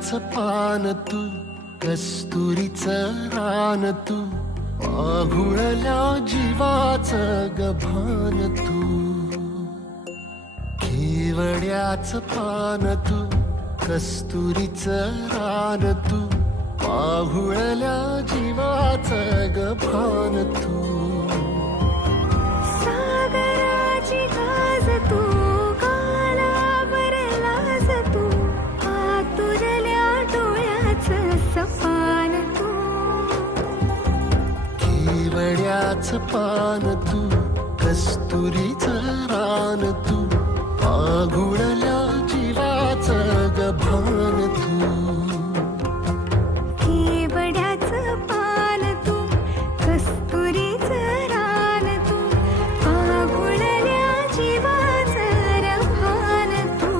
केवड्याचं पान तू, कस्तुरीचं रान तू, आघुळल्या जीवाचं गभान तू. केवड्याचं पान तू, कस्तुरीचं रान तू, आघुळल्या जीवाचं गभान तू. सागराची गाज तू, कालावर लाज तू, आतुरल्या डोळ्याचं सपान तू. केवड्याचं पान तू, कस्तुरीचं रान तू, आघुळल्या जीवाचं गभान तू. केवड्याचं पान तू, कस्तुरीचं रान तू, आघुळल्या जीवाचं रभान तू.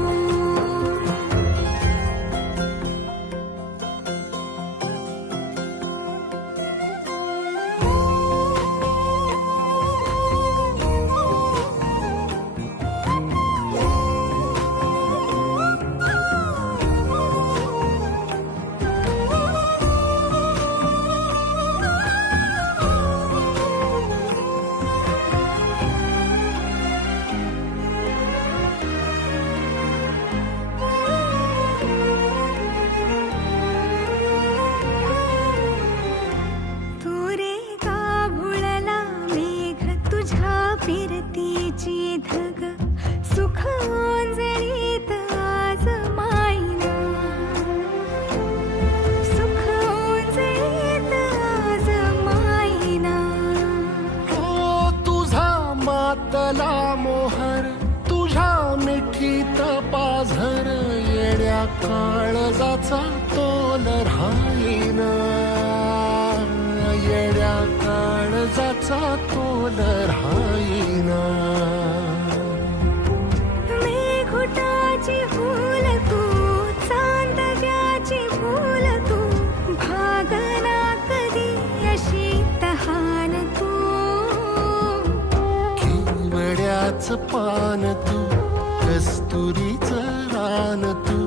फिरतीची धग सुख ओंजळीत आज मायना, सुख ओंजळीत आज मायना. हो तुझा मातला मोहर, तुझ्या मिठीत पाझर, येड्या काळजाचा तोल राहीना, येड्या काळजाचा तोल राहीना. मेघुटाची फूल तू, चांदण्याची फूल तू, भागना कधी अशी तहान तू. केवड्याचं पान तू, कस्तुरीचं रान तू,